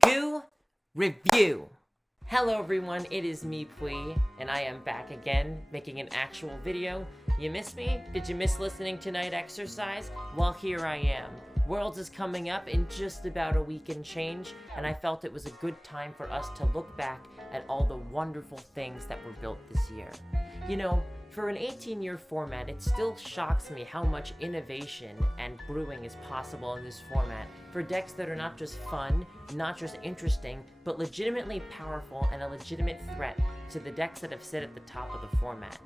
Goo Review. Hello everyone, it is me, Pui, and I am back again, making an actual video. You miss me? Did you miss listening to Night Exercise? Well, here I am. Worlds is coming up in just about a week and change, and I felt it was a good time for us to look back at all the wonderful things that were built this year. You know, for an 18-year format, it still shocks me how much innovation and brewing is possible in this format for decks that are not just fun, not just interesting, but legitimately powerful and a legitimate threat to the decks that have sit at the top of the format.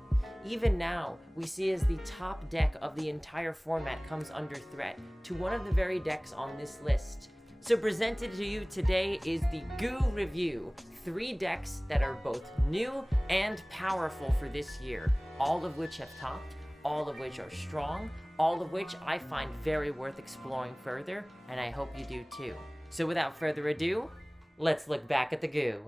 Even now, we see as the top deck of the entire format comes under threat to one of the very decks on this list. So presented to you today is the Goo Review, 3 decks that are both new and powerful for this year, all of which have topped, all of which are strong, all of which I find very worth exploring further, and I hope you do too. So without further ado, let's look back at the Goo.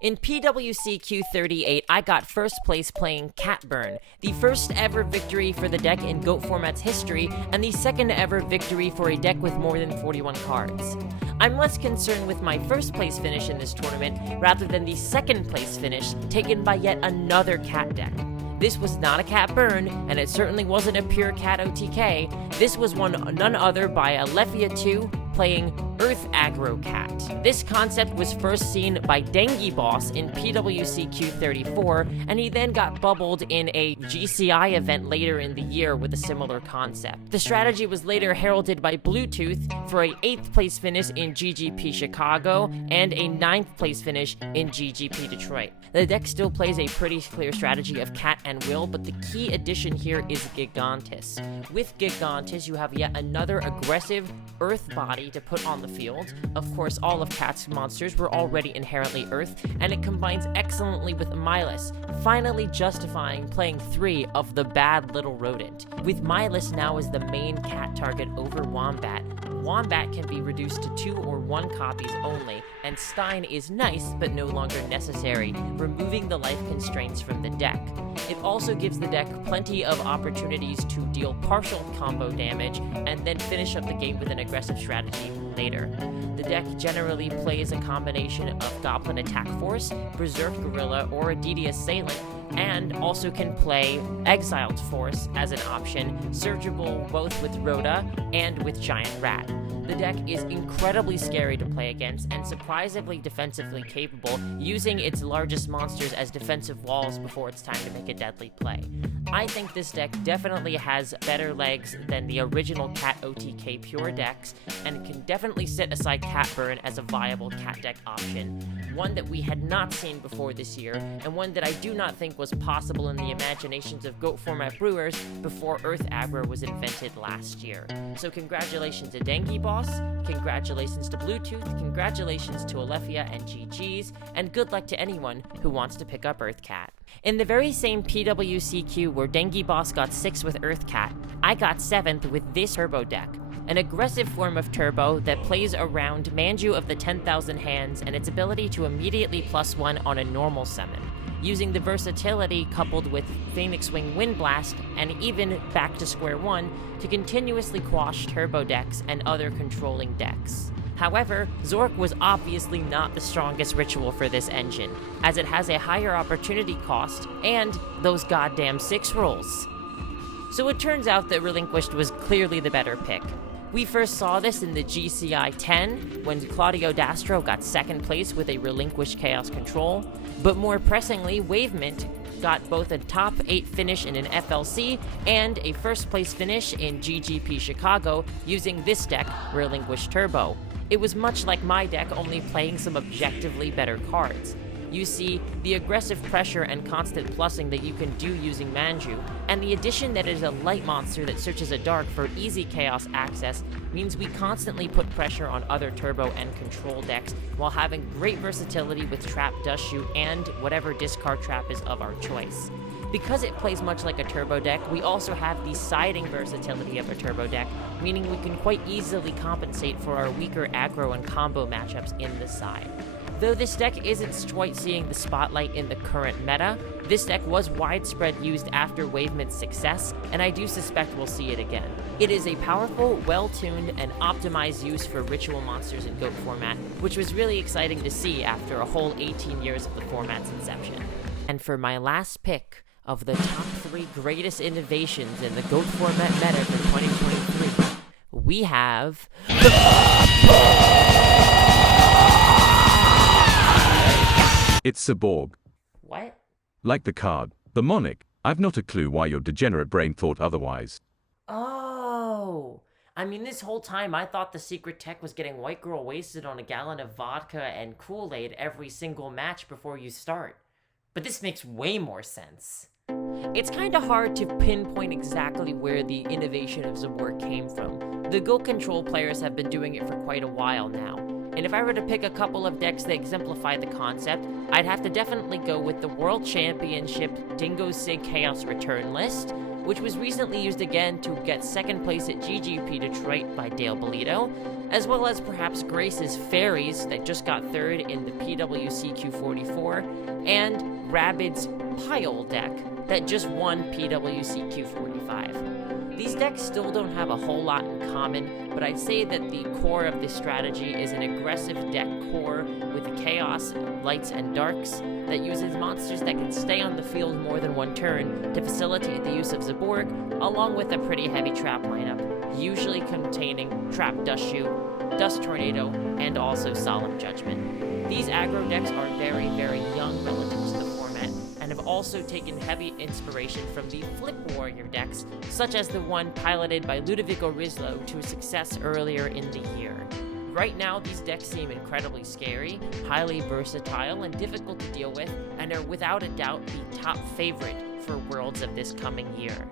In PWCQ 38, I got first place playing Catburn, the first ever victory for the deck in GOAT format's history, and the second ever victory for a deck with more than 41 cards. I'm less concerned with my first place finish in this tournament rather than the second place finish taken by yet another cat deck. This was not a cat burn, and it certainly wasn't a pure cat OTK. This was none other by Alephia 2 playing Earth Aggro Cat. This concept was first seen by Dengue Boss in PWCQ 34, and he then got bubbled in a GCI event later in the year with a similar concept. The strategy was later heralded by Bluetooth for a 8th place finish in GGP Chicago and a 9th place finish in GGP Detroit. The deck still plays a pretty clear strategy of Cat and Will, but the key addition here is Gigantus. With Gigantus, you have yet another aggressive Earth body to put on the field. Of course, all of Cat's monsters were already inherently Earth, and it combines excellently with Milas, finally justifying playing 3 of the bad little rodent. With Milas now as the main cat target over Wombat, Wombat can be reduced to 2 or 1 copies only, and Stein is nice but no longer necessary, removing the life constraints from the deck. It also gives the deck plenty of opportunities to deal partial combo damage and then finish up the game with an aggressive strategy later. The deck generally plays a combination of Goblin Attack Force, Berserk Gorilla, or Aditi Assailant, and also can play Exiled Force as an option, searchable both with Rhoda and with Giant Rat. The deck is incredibly scary to play against and surprisingly defensively capable, using its largest monsters as defensive walls before it's time to make a deadly play. I think this deck definitely has better legs than the original Cat OTK pure decks, and can definitely set aside Catburn as a viable cat deck option, one that we had not seen before this year, and one that I do not think was possible in the imaginations of GOAT format brewers before Earth Aggro was invented last year. So congratulations to Dengue Boss, congratulations to Bluetooth, congratulations to Alephia and GG's, and good luck to anyone who wants to pick up Earth Cat. In the very same PWCQ where Dengue Boss got 6th with Earth Cat, I got 7th with this Turbo deck. An aggressive form of Turbo that plays around Manju of the 10,000 Hands and its ability to immediately +1 on a normal summon, using the versatility coupled with Phoenix Wing Wind Blast and even back to square one to continuously quash Turbo decks and other controlling decks. However, Zork was obviously not the strongest ritual for this engine, as it has a higher opportunity cost and those goddamn 6 rolls. So it turns out that Relinquished was clearly the better pick. We first saw this in the GCI 10, when Claudio Dastro got 2nd place with a Relinquished Chaos Control, but more pressingly, Wavemint got both a top 8 finish in an FLC and a 1st place finish in GGP Chicago using this deck, Relinquished Turbo. It was much like my deck, only playing some objectively better cards. You see, the aggressive pressure and constant plussing that you can do using Manju, and the addition that it is a light monster that searches a dark for easy chaos access means we constantly put pressure on other turbo and control decks while having great versatility with Trap, Dust Shoot, and whatever discard trap is of our choice. Because it plays much like a turbo deck, we also have the siding versatility of a turbo deck, meaning we can quite easily compensate for our weaker aggro and combo matchups in the side. Though this deck isn't quite seeing the spotlight in the current meta, this deck was widespread used after Wavement's success, and I do suspect we'll see it again. It is a powerful, well-tuned, and optimized use for ritual monsters in GOAT format, which was really exciting to see after a whole 18 years of the format's inception. And for my last pick of the top 3 greatest innovations in the GOAT format meta for 2023, we have... It's Cyborg. What? Like the card, the Monarch. I've not a clue why your degenerate brain thought otherwise. Oh, I mean, this whole time I thought the secret tech was getting white girl wasted on a gallon of vodka and Kool-Aid every single match before you start. But this makes way more sense. It's kinda hard to pinpoint exactly where the innovation of Zabor came from. The GOAT control players have been doing it for quite a while now. And if I were to pick a couple of decks that exemplify the concept, I'd have to definitely go with the World Championship Dingo Sig Chaos Return list, which was recently used again to get second place at GGP Detroit by Dale Bolito, as well as perhaps Grace's Fairies that just got third in the PWC Q44, and Rabid's Pile deck that just won PWC Q45. These decks still don't have a whole lot in common, but I'd say that the core of this strategy is an aggressive deck core with chaos, lights, and darks that uses monsters that can stay on the field more than one turn to facilitate the use of Zaborg, along with a pretty heavy trap lineup, usually containing Trap Dust Shoe, Dust Tornado, and also Solemn Judgment. These aggro decks are very, very young relative to the format, and have also taken heavy inspiration from the Flip Warrior decks, such as the one piloted by Ludovico Rizlo to success earlier in the year. Right now, these decks seem incredibly scary, highly versatile, and difficult to deal with, and are without a doubt the top favorite for Worlds of this coming year.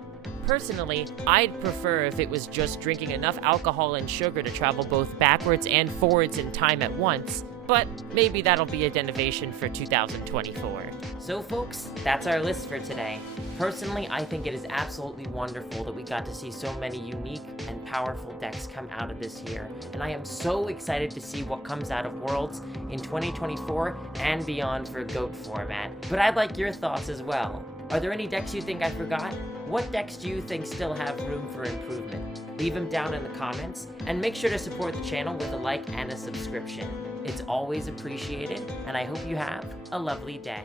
Personally, I'd prefer if it was just drinking enough alcohol and sugar to travel both backwards and forwards in time at once, but maybe that'll be a innovation for 2024. So folks, that's our list for today. Personally, I think it is absolutely wonderful that we got to see so many unique and powerful decks come out of this year, and I am so excited to see what comes out of Worlds in 2024 and beyond for GOAT format. But I'd like your thoughts as well. Are there any decks you think I forgot? What decks do you think still have room for improvement? Leave them down in the comments, and make sure to support the channel with a like and a subscription. It's always appreciated, and I hope you have a lovely day.